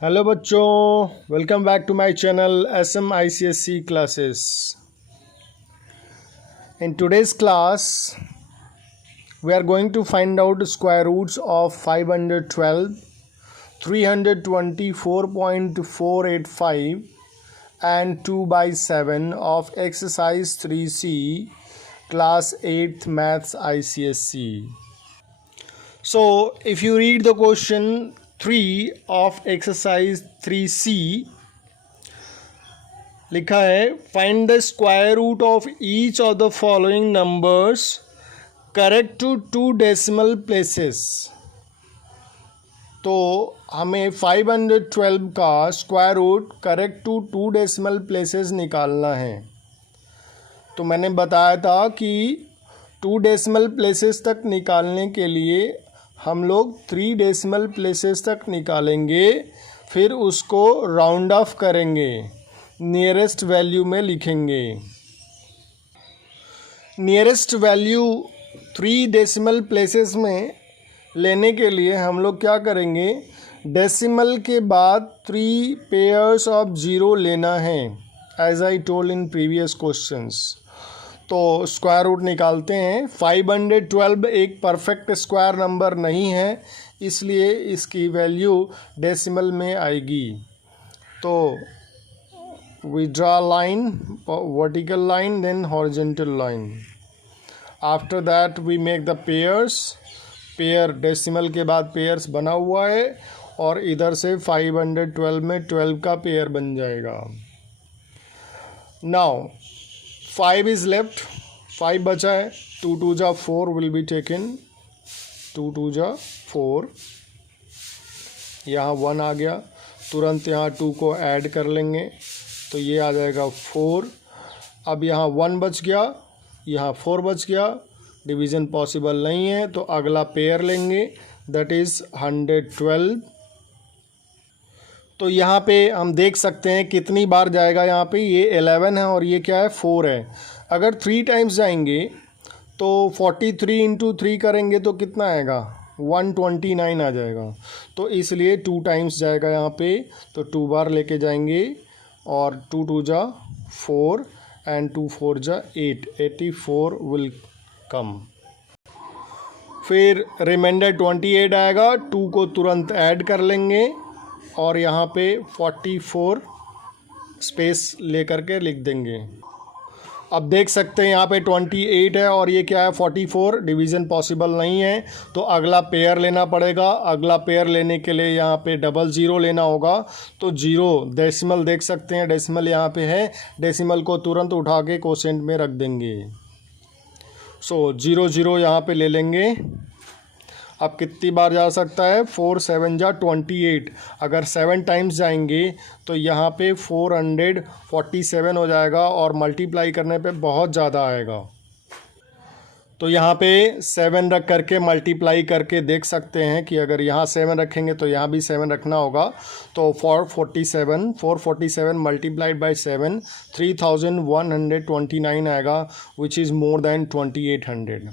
Hello बच्चों, welcome back to my channel SM ICSE classes. In today's class we are going to find out square roots of 512, 324.485 and 2/7 of exercise 3C class 8th maths ICSE. So if you read the question 3 of exercise 3C, लिखा है find the square root of each of the following numbers correct to 2 decimal places. तो हमें 512 का square root correct to 2 decimal places निकालना है। तो मैंने बताया था कि 2 डेसिमल प्लेसेस तक निकालने के लिए हम लोग 3 डेसिमल प्लेसेस तक निकालेंगे, फिर उसको राउंड ऑफ करेंगे, नियरेस्ट वैल्यू में लिखेंगे। नियरेस्ट वैल्यू 3 डेसिमल प्लेसेस में लेने के लिए हम लोग क्या करेंगे, डेसिमल के बाद 3 पेयर्स ऑफ ज़ीरो लेना है, as I told in previous questions. तो स्क्वायर रूट निकालते हैं। 512 एक परफेक्ट स्क्वायर नंबर नहीं है, इसलिए इसकी वैल्यू डेसिमल में आएगी। तो we draw line, vertical line, then horizontal line. After that we make the pairs. Pair decimal के बाद पेयर्स बना हुआ है और इधर से 512 में 12 का पेयर बन जाएगा। नाउ 5 इज़ लेफ्ट, 5 बचा है। 2 2 जा 4 विल बी टेकन, 2 2 जा 4। यहाँ 1 आ गया, तुरंत यहाँ 2 को ऐड कर लेंगे तो ये आ जाएगा 4। अब यहाँ 1 बच गया, यहाँ 4 बच गया, डिवीज़न पॉसिबल नहीं है तो अगला पेयर लेंगे, दैट इज़ 112। तो यहाँ पे हम देख सकते हैं कितनी बार जाएगा। यहाँ पे ये 11 है और ये क्या है, 4 है। अगर 3 टाइम्स जाएंगे तो 43 इंटू 3 करेंगे तो कितना आएगा, 129 आ जाएगा। तो इसलिए 2 टाइम्स जाएगा यहाँ पे, तो 2 बार लेके जाएंगे और 2 2 जा 4 एंड 2 4 जा 8, 84 विल कम। फिर रिमाइंडर 28 आएगा, 2 को तुरंत ऐड कर लेंगे और यहाँ पे 44 स्पेस लेकर के लिख देंगे। अब देख सकते हैं यहाँ पे 28 है और ये क्या है, 44। डिवीज़न पॉसिबल नहीं है तो अगला पेयर लेना पड़ेगा। अगला पेयर लेने के लिए यहाँ पे 00 लेना होगा। तो 0 डेसिमल देख सकते हैं, डेसिमल यहाँ पे है, डेसिमल को तुरंत उठा के कोसेंट में रख देंगे। सो 00 यहाँ पे ले लेंगे। अब कितनी बार जा सकता है, 4 7 जा 28। अगर 7 टाइम्स जाएंगे तो यहाँ पे 447 हो जाएगा और मल्टीप्लाई करने पे बहुत ज़्यादा आएगा। तो यहाँ पे 7 रख करके मल्टीप्लाई करके देख सकते हैं कि अगर यहाँ 7 रखेंगे तो यहाँ भी 7 रखना होगा। तो 447 मल्टीप्लाइड बाई 7 3129 आएगा, विच इज़ मोर देन 2800।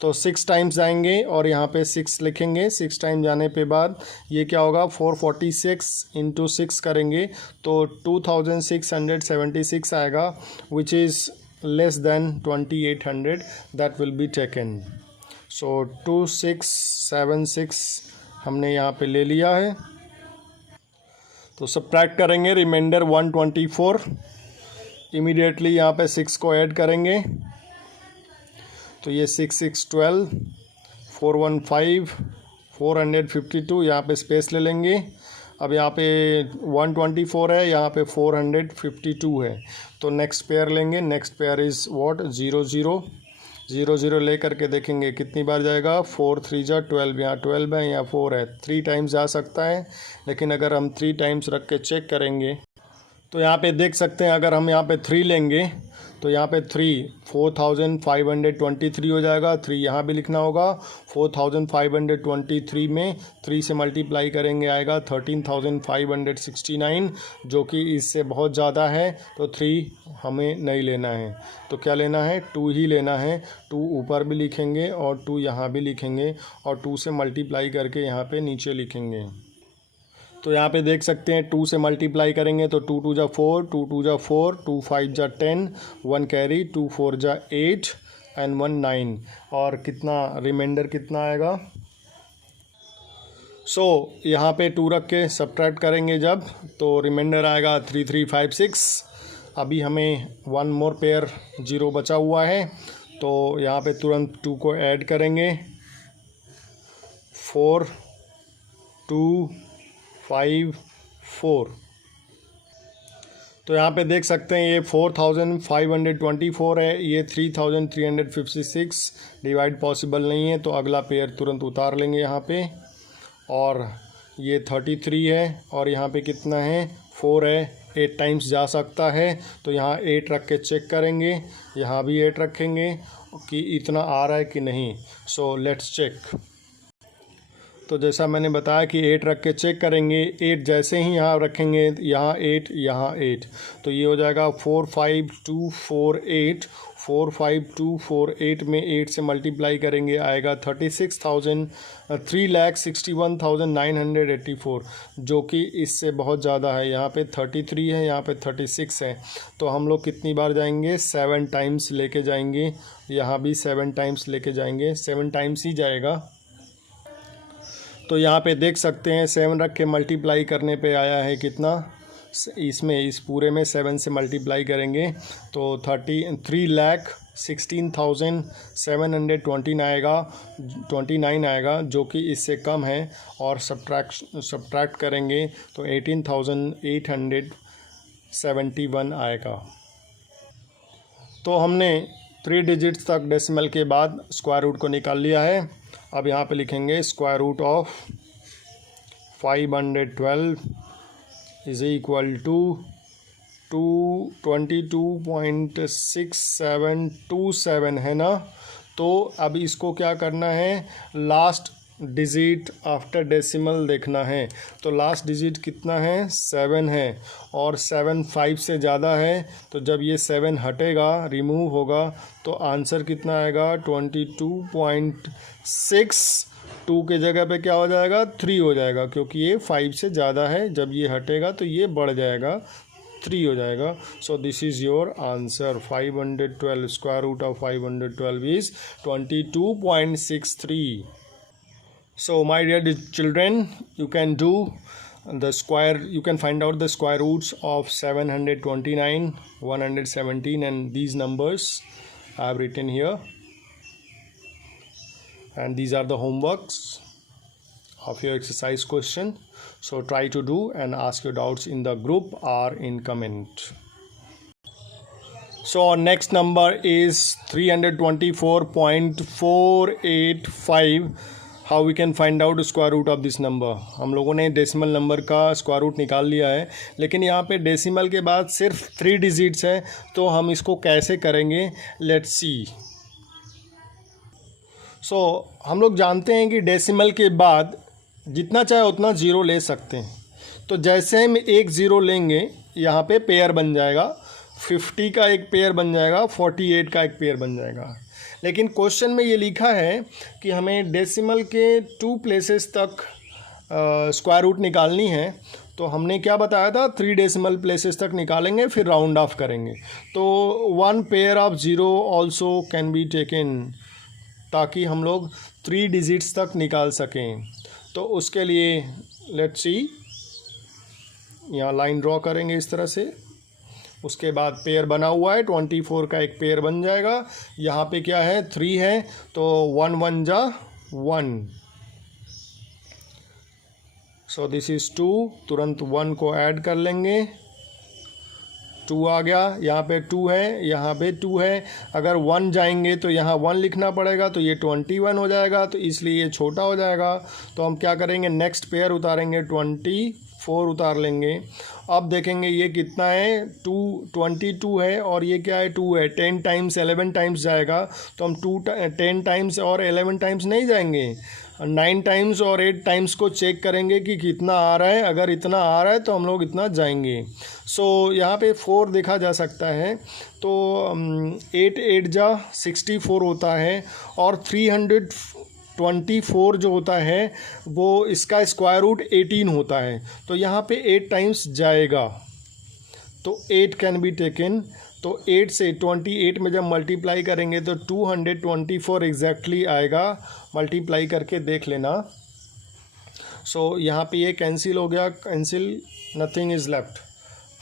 तो 6 टाइम्स जाएंगे और यहाँ पे 6 लिखेंगे। 6 टाइम जाने पे बाद ये क्या होगा, 446 इंटू 6 करेंगे तो 2676 आएगा, which is less than 2800, that will be taken. So 2676 हमने यहाँ पे ले लिया है। तो सब्ट्रैक्ट करेंगे, रिमाइंडर 124। इमीडिएटली यहाँ पे 6 को ऐड करेंगे तो ये 6 6 12, 415, 452। यहाँ पे स्पेस ले लेंगे। अब यहाँ पे 124 है, यहाँ पे 452 है। तो नेक्स्ट पेयर लेंगे। नेक्स्ट पेयर इज़ व्हाट, 00 ले करके देखेंगे कितनी बार जाएगा। 4 3 जा 12, यहाँ 12 है, यहाँ 4 है। 3 टाइम्स जा सकता है, लेकिन अगर हम 3 टाइम्स रख के चेक करेंगे तो यहाँ पे देख सकते हैं, अगर हम यहाँ पे 3 लेंगे तो यहाँ पे 3 4523 हो जाएगा। 3 यहाँ भी लिखना होगा। 4523 में 3 से मल्टीप्लाई करेंगे आएगा 13569, जो कि इससे बहुत ज़्यादा है। तो 3 हमें नहीं लेना है, तो क्या लेना है, 2 ही लेना है। 2 ऊपर भी लिखेंगे और 2 यहाँ भी लिखेंगे और 2 से मल्टीप्लाई करके यहाँ पे नीचे लिखेंगे। तो तो यहाँ पे देख सकते हैं 2 से मल्टीप्लाई करेंगे तो 2 2 जा 4, 2 2 जा 4, 2 5 जा 10, 1 कैरी, 2 4 जा 8 एंड 1 9, और कितना रिमाइंडर कितना आएगा। सो यहाँ पे 2 रख के सब्ट्रैक्ट करेंगे जब, तो रिमाइंडर आएगा 3 3 5 6। अभी हमें 1 मोर पेयर 0 बचा हुआ है, तो यहाँ पे तुरंत 2 को ऐड करेंगे। 4 2 5 4। तो यहाँ पे देख सकते हैं ये 4524 है, ये 3356। डिवाइड पॉसिबल नहीं है, तो अगला पेयर तुरंत उतार लेंगे यहाँ पे। और ये 33 है, और यहाँ पे कितना है 4 है, 8 टाइम्स जा सकता है, तो यहाँ 8 रख के चेक करेंगे। यहाँ भी 8 रखेंगे कि इतना आ रहा है कि नहीं। So let's check. तो जैसा मैंने बताया कि 8 रख के चेक करेंगे। 8 जैसे ही यहाँ रखेंगे, यहाँ 8 यहाँ 8, तो ये हो जाएगा 45248। 45248 में 8 से मल्टीप्लाई करेंगे, आएगा 3,61,984, जो कि इससे बहुत ज़्यादा है। यहाँ पे 33 है, यहाँ पे 36 है, तो हम लोग कितनी बार जाएंगे, 7 टाइम्स लेके जाएंगे। यहाँ भी 7 टाइम्स लेके जाएंगे, 7 टाइम्स ही जाएगा। तो यहाँ पे देख सकते हैं 7 रख के मल्टीप्लाई करने पे आया है कितना, इसमें इस पूरे में 7 से मल्टीप्लाई करेंगे तो 3,16,729 आएगा, 29 आएगा, जो कि इससे कम है। और सब्ट्रैक्ट करेंगे तो 18,871 आएगा। तो हमने 3 डिजिट्स तक डेसिमल के बाद स्क्वायर रूट को निकाल लिया है। अब यहाँ पे लिखेंगे square root of 512 is equal to 222.6727 है ना। तो अब इसको क्या करना है, लास्ट डिजिट आफ्टर डेसिमल देखना है। तो लास्ट डिजिट कितना है, 7 है, और 7 5 से ज़्यादा है, तो जब ये 7 हटेगा, रिमूव होगा, तो आंसर कितना आएगा 22.6। 2 के जगह पे क्या हो जाएगा, 3 हो जाएगा, क्योंकि ये 5 से ज़्यादा है। जब ये हटेगा तो ये बढ़ जाएगा, 3 हो जाएगा। So this is your answer. 512 square root of 512 is 22.63। So my dear children, you can do the square, you can find out the square roots of 729, 117 and these numbers I have written here, and these are the homeworks of your exercise question. So try to do and ask your doubts in the group or in comment. So our next number is 324.485. How we can find out square root of this number. हम लोगों ने decimal number का square root निकाल लिया है, लेकिन यहाँ पे डेसिमल के बाद सिर्फ 3 डिजिट्स है, तो हम इसको कैसे करेंगे, लेट्स सी। सो हम लोग जानते हैं कि डेसिमल के बाद जितना चाहे उतना ज़ीरो ले सकते हैं। तो जैसे हम एक ज़ीरो लेंगे, यहाँ पे पेयर बन जाएगा, 50 का एक पेयर बन जाएगा, 48 का एक पेयर बन जाएगा। लेकिन क्वेश्चन में ये लिखा है कि हमें डेसिमल के 2 प्लेसेस तक स्क्वायर रूट निकालनी है। तो हमने क्या बताया था, 3 डेसिमल प्लेसेस तक निकालेंगे, फिर राउंड ऑफ करेंगे। तो 1 pair of zero also can be taken, ताकि हम लोग 3 डिजिट्स तक निकाल सकें। तो उसके लिए लेट्स सी, यहाँ लाइन ड्रॉ करेंगे इस तरह से। उसके बाद पेयर बना हुआ है, 24 का एक पेयर बन जाएगा। यहाँ पे क्या है, 3 है, तो 1 1 जा 1, सो दिस इज़ 2। तुरंत 1 को ऐड कर लेंगे, 2 आ गया। यहाँ पे 2 है, यहाँ पे 2 है। अगर 1 जाएंगे तो यहाँ 1 लिखना पड़ेगा, तो ये 21 हो जाएगा, तो इसलिए ये छोटा हो जाएगा। तो हम क्या करेंगे, नेक्स्ट पेयर उतारेंगे, 24 उतार लेंगे। अब देखेंगे ये कितना है, 22 है, और ये क्या है, 2 है। 10 टाइम्स 11 टाइम्स जाएगा, तो हम 10 टाइम्स और 11 टाइम्स नहीं जाएंगे, 9 टाइम्स और 8 टाइम्स को चेक करेंगे कि कितना आ रहा है। अगर इतना आ रहा है तो हम लोग इतना जाएंगे। सो यहाँ पे 4 देखा जा सकता है, तो 8 8 जा 64 होता है, और 24 जो होता है वो इसका स्क्वायर रूट 18 होता है, तो यहाँ पे 8 टाइम्स जाएगा, तो 8 कैन बी टेकन। तो 8 से 28 में जब मल्टीप्लाई करेंगे तो 224 एग्जैक्टली आएगा। मल्टीप्लाई करके देख लेना। सो यहाँ पे ये कैंसिल हो गया, कैंसिल, नथिंग इज़ लेफ्ट।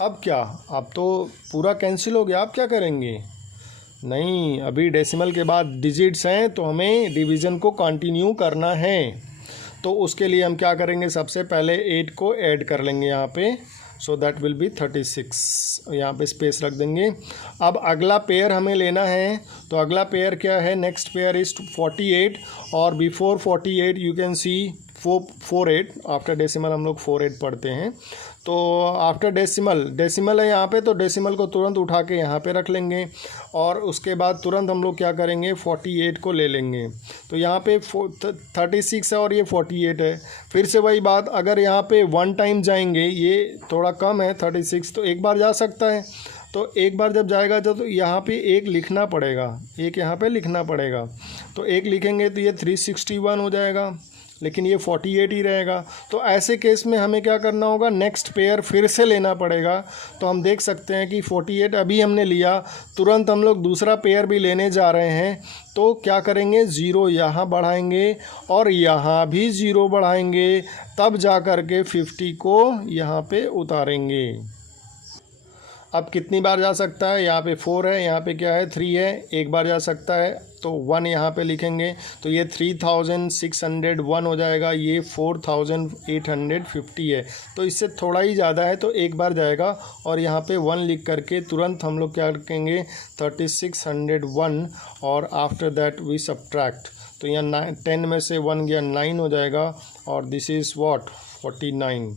अब क्या, अब तो पूरा कैंसिल हो गया, अब क्या करेंगे? नहीं, अभी डेसिमल के बाद डिजिट्स हैं तो हमें डिवीज़न को कंटिन्यू करना है। तो उसके लिए हम क्या करेंगे, सबसे पहले 8 को ऐड कर लेंगे यहाँ पे, सो दैट विल बी 36। यहाँ पे स्पेस रख देंगे। अब अगला पेयर हमें लेना है, तो अगला पेयर क्या है, नेक्स्ट पेयर इज़ 48, और before 48 you can see 48, after decimal हम लोग 48 पढ़ते हैं। तो आफ्टर डेसिमल है यहाँ पे, तो डेसिमल को तुरंत उठा के यहाँ पे रख लेंगे, और उसके बाद तुरंत हम लोग क्या करेंगे, 48 को ले लेंगे। तो यहाँ पे 36 है और ये 48 है। फिर से वही बात, अगर यहाँ पे 1 टाइम जाएंगे, ये थोड़ा कम है 36, तो एक बार जा सकता है। तो एक बार जब जाएगा तो यहाँ पे एक लिखना पड़ेगा, एक यहाँ पे लिखना पड़ेगा। तो एक लिखेंगे तो ये 361 हो जाएगा, लेकिन ये 48 ही रहेगा। तो ऐसे केस में हमें क्या करना होगा, नेक्स्ट पेयर फिर से लेना पड़ेगा। तो हम देख सकते हैं कि 48 अभी हमने लिया, तुरंत हम लोग दूसरा पेयर भी लेने जा रहे हैं। तो क्या करेंगे, 0 यहाँ बढ़ाएंगे और यहाँ भी 0 बढ़ाएंगे, तब जा कर के 50 को यहाँ पे उतारेंगे। अब कितनी बार जा सकता है, यहाँ पे 4 है, यहाँ पे क्या है 3 है, एक बार जा सकता है। तो 1 यहाँ पे लिखेंगे तो ये 3601 हो जाएगा, ये 4850 है, तो इससे थोड़ा ही ज़्यादा है, तो एक बार जाएगा। और यहाँ पे 1 लिख करके तुरंत हम लोग क्या रखेंगे, 3601, और आफ्टर दैट वी सब्ट्रैक्ट। तो यहाँ 10 में से 1 गया, 9 हो जाएगा, और दिस इज़ व्हाट, 49।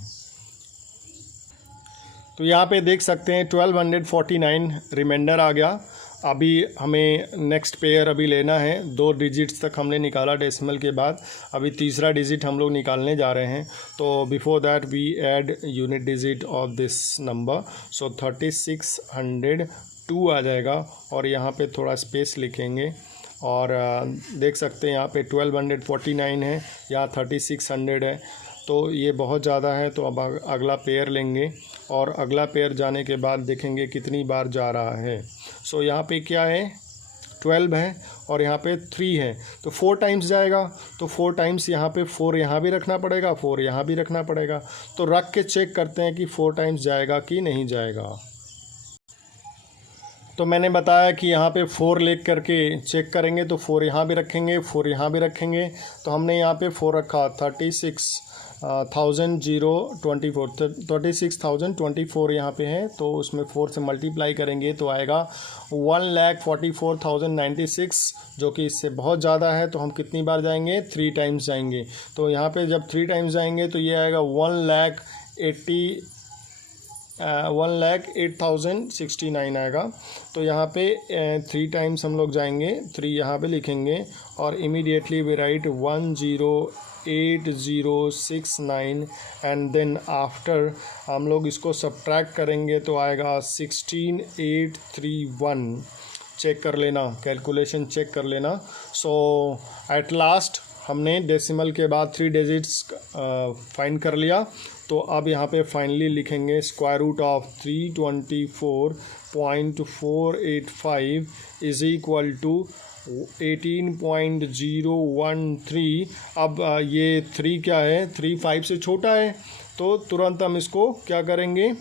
तो यहाँ पे देख सकते हैं 1249 रिमाइंडर आ गया। अभी हमें नेक्स्ट पेयर अभी लेना है, 2 डिजिट्स तक हमने निकाला डेसिमल के बाद, अभी तीसरा डिजिट हम लोग निकालने जा रहे हैं। तो before that we add unit digit of this number, so 3602 आ जाएगा, और यहाँ पे थोड़ा स्पेस लिखेंगे। और देख सकते हैं यहाँ पे 1249 है, यहाँ 3600 है, तो ये बहुत ज़्यादा है। तो अब अगला पेयर लेंगे, और अगला पेयर जाने के बाद देखेंगे कितनी बार जा रहा है। सो यहाँ पे क्या है, 12 है, और यहाँ पे 3 है, तो 4 टाइम्स जाएगा। तो 4 टाइम्स यहाँ पे 4 यहाँ भी रखना पड़ेगा, 4 यहाँ भी रखना पड़ेगा। तो रख के चेक करते हैं कि 4 टाइम्स जाएगा कि नहीं जाएगा। तो मैंने बताया कि यहाँ पे 4 ले करके चेक करेंगे, तो 4 यहाँ भी रखेंगे, 4 यहाँ भी रखेंगे। तो हमने यहाँ पे 4 रखा, 36,024 यहाँ पे है, तो उसमें 4 से मल्टीप्लाई करेंगे तो आएगा 1,44,096, जो कि इससे बहुत ज़्यादा है। तो हम कितनी बार जाएंगे, 3 टाइम्स जाएंगे। तो यहाँ पे जब 3 टाइम्स जाएंगे तो ये आएगा 1,08,069 आएगा। तो यहाँ पे 3 टाइम्स हम लोग जाएंगे, 3 यहाँ पे लिखेंगे, और immediately we write 1,08069, and then after हम लोग इसको सब्ट्रैक्ट करेंगे तो आएगा 16,831। चेक कर लेना, कैलकुलेशन चेक कर लेना। सो एट लास्ट हमने डेसिमल के बाद 3 डिजिट्स फाइंड कर लिया। तो अब यहाँ पे फाइनली लिखेंगे square root of 324.485 is equal to 18.013। अब ये 3 क्या है, 3 5 से छोटा है, तो तुरंत हम इसको क्या करेंगे,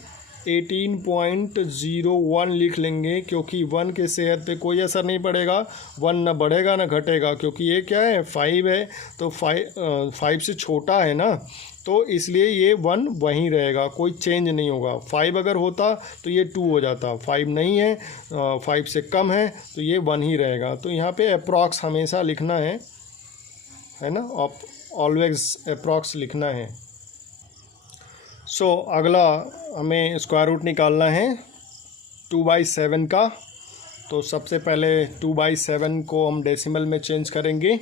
18.01 लिख लेंगे, क्योंकि 1 के सेहत पे कोई असर नहीं पड़ेगा, 1 ना बढ़ेगा ना घटेगा, क्योंकि ये क्या है 5 है, तो 5 से छोटा है ना, तो इसलिए ये 1 वहीं रहेगा, कोई चेंज नहीं होगा। 5 अगर होता तो ये 2 हो जाता, 5 नहीं है, 5 से कम है, तो ये 1 ही रहेगा। तो यहाँ पे अप्रॉक्स हमेशा लिखना है ना, ऑलवेज अप्रॉक्स लिखना है। सो अगला हमें स्क्वायर रूट निकालना है 2/7 का। तो सबसे पहले 2/7 को हम डेसिमल में चेंज करेंगे।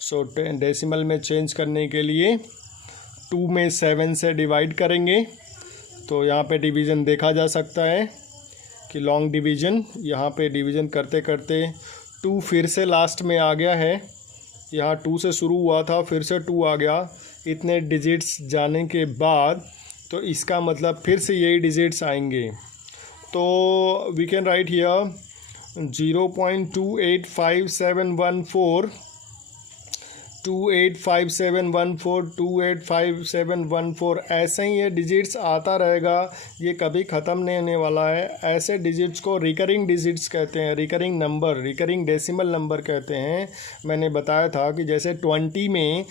सो डेसिमल में चेंज करने के लिए 2 में 7 से डिवाइड करेंगे। तो यहाँ पे डिवीज़न देखा जा सकता है कि लॉन्ग डिवीज़न, यहाँ पे डिवीज़न करते करते 2 फिर से लास्ट में आ गया है, यहाँ 2 से शुरू हुआ था, फिर से 2 आ गया, इतने डिजिट्स जाने के बाद तो इसका मतलब फिर से यही डिजिट्स आएंगे। तो वी कैन राइट हियर 0.2857142 285714 ऐसे ही ये डिजिट्स आता रहेगा, ये कभी ख़त्म नहीं होने वाला है। ऐसे डिजिट्स को रिकरिंग डिजिट्स कहते हैं, recurring number, recurring decimal number कहते हैं। मैंने बताया था कि जैसे 20 में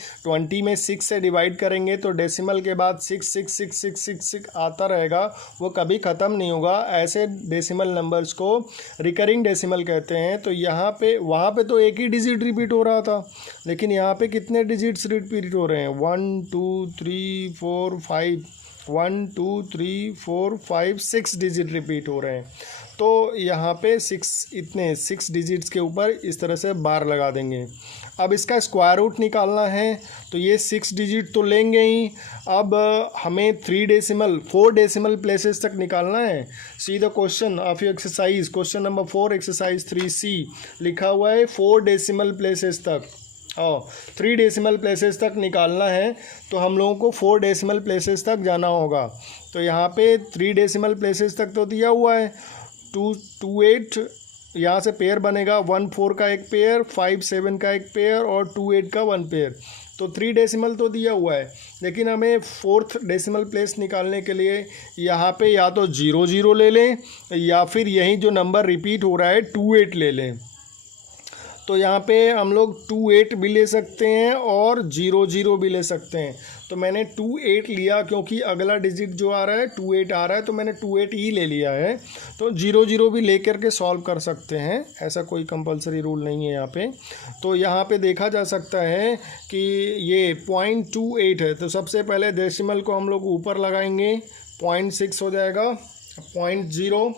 6 से डिवाइड करेंगे तो डेसिमल के बाद 6 आता रहेगा, वो कभी ख़त्म नहीं होगा। ऐसे डेसिमल नंबर्स को रिकरिंग डेसिमल कहते हैं। तो यहाँ पे वहाँ पे तो एक ही डिजिट रिपीट हो रहा था, लेकिन यहाँ पे कितने डिजिट्स रिपीट हो रहे हैं, 1 2 3 4 5 1 2 3 4 5 6 डिजिट रिपीट हो रहे हैं। तो यहाँ पे 6 डिजिट्स के ऊपर इस तरह से बार लगा देंगे। अब इसका स्क्वायर रूट निकालना है, तो ये 6 डिजिट तो लेंगे ही। अब हमें 4 डेसिमल प्लेसेस तक निकालना है। See the question of your exercise, question number 4 exercise 3C लिखा हुआ है 4 डेसिमल प्लेसेस तक और 3 डेसिमल प्लेसेस तक निकालना है। तो हम लोगों को 4 डेसिमल प्लेसेस तक जाना होगा। तो यहाँ पे 3 डेसिमल प्लेसेस तक तो दिया हुआ है, 228 यहाँ से पेयर बनेगा, 1 4 का एक पेयर, 5 7 का एक पेयर और 2 8 का 1 पेयर। तो 3 डेसिमल तो दिया हुआ है, लेकिन हमें 4th डेसिमल प्लेस निकालने के लिए यहाँ पे या तो 0 0 ले लें या फिर यही जो नंबर रिपीट हो रहा है 2 8 ले लें। तो यहाँ पे हम लोग 2 8 भी ले सकते हैं और 0 0 भी ले सकते हैं। तो मैंने 2 8 लिया क्योंकि अगला डिजिट जो आ रहा है 2 8 आ रहा है, तो मैंने 2 8 ही ले लिया है। तो 0 0 भी ले करके सॉल्व कर सकते हैं, ऐसा कोई कंपलसरी रूल नहीं है यहाँ पे। तो यहाँ पे देखा जा सकता है कि ये 0.28 है, तो सबसे पहले डेसिमल को हम लोग ऊपर लगाएंगे, 0.6 हो जाएगा, 0.0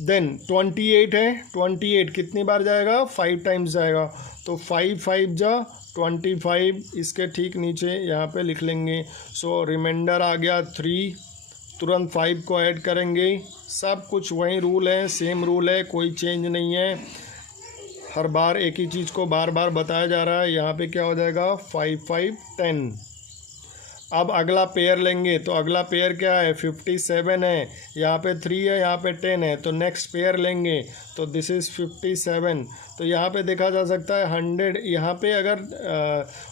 देन 28 है, 28 कितनी बार जाएगा, 5 टाइम्स जाएगा। तो 5 5 जा 25, इसके ठीक नीचे यहाँ पे लिख लेंगे। सो रिमाइंडर आ गया 3, तुरंत 5 को ऐड करेंगे। सब कुछ वही रूल है, सेम रूल है, कोई चेंज नहीं है। हर बार एक ही चीज़ को बार बार बताया जा रहा है। यहाँ पे क्या हो जाएगा, 5 5 10। अब अगला पेयर लेंगे, तो अगला पेयर क्या है, 57 है, यहाँ पे 3 है, यहाँ पे 10 है। तो नेक्स्ट पेयर लेंगे, तो दिस इज़ 57। तो यहाँ पे देखा जा सकता है 100, यहाँ पे अगर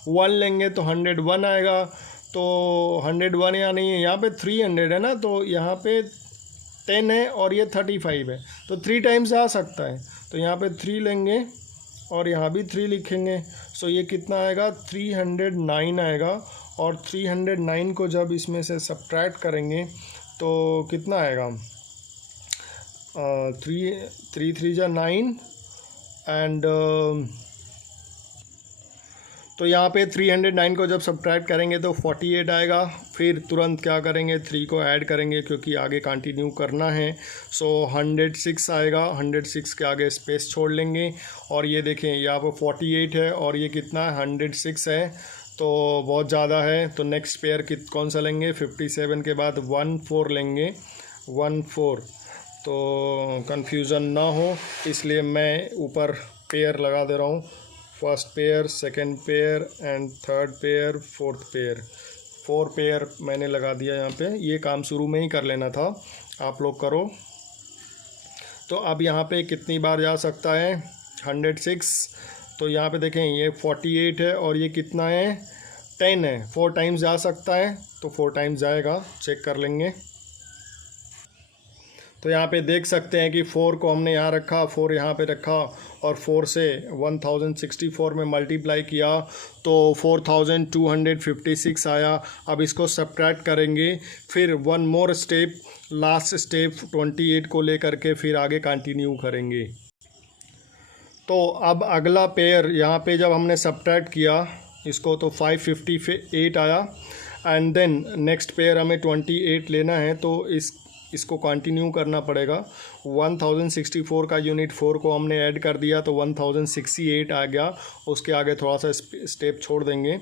1 लेंगे तो 101 आएगा। तो 101 यहाँ नहीं है, यहाँ पे 300 है ना, तो यहाँ पे 10 है और ये 35 है, तो 3 टाइम्स आ सकता है। तो यहाँ पे 3 लेंगे और यहाँ भी 3 लिखेंगे। सो ये कितना आएगा, 309 आएगा। और 309 को जब इसमें से सब्ट्रैक्ट करेंगे तो कितना आएगा, 3 3 जा 9 एंड तो यहाँ पे 309 को जब सब्ट्रैक्ट करेंगे तो 48 आएगा। फिर तुरंत क्या करेंगे, 3 को ऐड करेंगे क्योंकि आगे कंटिन्यू करना है। सो 106 आएगा, 106 के आगे स्पेस छोड़ लेंगे। और ये देखें यहाँ पर 48 है और ये कितना है, 106 है, तो बहुत ज़्यादा है। तो नेक्स्ट पेयर कौन सा लेंगे, 57 के बाद 1 4 लेंगे, 1 4। तो कन्फ्यूज़न ना हो इसलिए मैं ऊपर पेयर लगा दे रहा हूँ, first pair, second pair and third pair, fourth pair. 4 pair मैंने लगा दिया यहाँ पे। ये काम शुरू में ही कर लेना था, आप लोग करो। तो अब यहाँ पे कितनी बार जा सकता है, 106। तो यहाँ पे देखें ये 48 है और ये कितना है, 10 है, 4 टाइम्स जा सकता है, तो 4 टाइम्स जाएगा, चेक कर लेंगे। तो यहाँ पे देख सकते हैं कि 4 को हमने यहाँ रखा, 4 यहाँ पे रखा और 4 से 1064 में मल्टीप्लाई किया तो 4256 आया। अब इसको सब्ट्रैक्ट करेंगे, फिर 1 मोर स्टेप, लास्ट स्टेप 28 को लेकर के फिर आगे कंटिन्यू करेंगे। तो अब अगला पेयर यहाँ पे जब हमने सब्ट्रैक्ट किया इसको तो 558 आया एंड देन नेक्स्ट पेयर हमें 28 लेना है, तो इसको कंटिन्यू करना पड़ेगा। 1064 का यूनिट 4 को हमने ऐड कर दिया तो 1068 आ गया। उसके आगे थोड़ा सा स्टेप छोड़ देंगे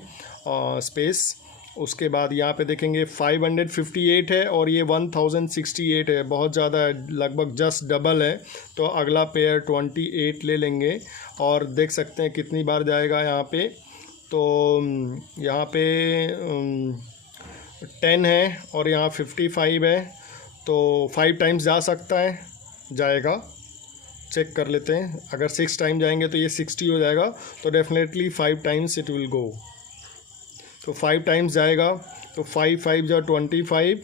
स्पेस, उसके बाद यहाँ पे देखेंगे 558 है और ये 1068 है, बहुत ज़्यादा है, लगभग जस्ट डबल है। तो अगला पेयर 28 ले लेंगे और देख सकते हैं कितनी बार जाएगा यहाँ पे। तो यहाँ पे 10 है और यहाँ 55 है, तो 5 टाइम्स जा सकता है, जाएगा, चेक कर लेते हैं। अगर 6 टाइम जाएंगे तो ये 60 हो जाएगा, तो definitely 5 times it will go. तो 5 टाइम्स जाएगा, तो 5 5 जा 25।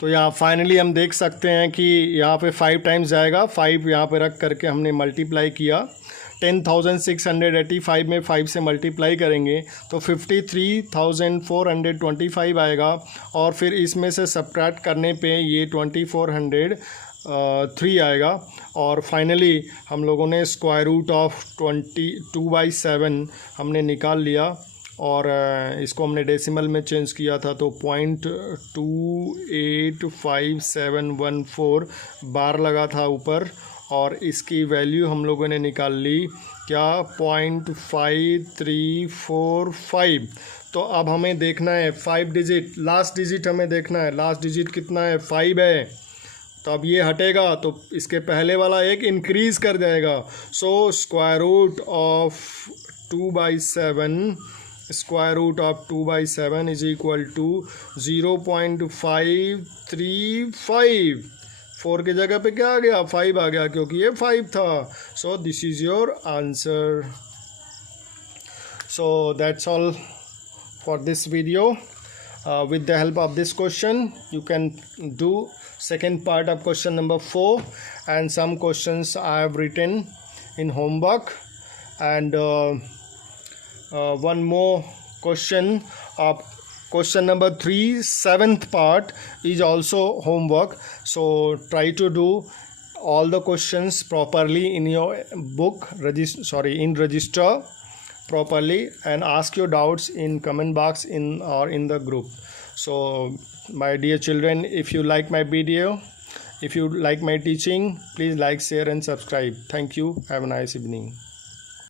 तो यहाँ फाइनली हम देख सकते हैं कि यहाँ पे 5 टाइम्स जाएगा। 5 यहाँ पे रख करके हमने मल्टीप्लाई किया, 10,685 में 5 से मल्टीप्लाई करेंगे तो 53,425 आएगा। और फिर इसमें से सब्ट्रैक्ट करने पे ये 2,403 आएगा। और फाइनली हम लोगों ने स्क्वायर रूट ऑफ 22/7 हमने निकाल लिया और इसको हमने डेसिमल में चेंज किया था, तो 0.285714 बार लगा था ऊपर, और इसकी वैल्यू हम लोगों ने निकाल ली क्या, 0.5345। तो अब हमें देखना है 5 डिजिट, लास्ट डिजिट हमें देखना है, लास्ट डिजिट कितना है, 5 है। तो अब ये हटेगा तो इसके पहले वाला एक इंक्रीज़ कर जाएगा। So square root of 2/7, square root of 2/7 is equal to 0.535। 4 की जगह पे क्या आ गया, 5 आ गया, क्योंकि ये 5 था। सो this is your answer. So that's all for this video. With the help of this question you can do second part of question number 4, and some questions I have written in homework, and one more question of question number 3, 7th part is also homework. So try to do all the questions properly in your book, in register properly, and ask your doubts in comment box or in the group. So my dear children, if you like my video, if you like my teaching, please like, share and subscribe. Thank you. Have a nice evening.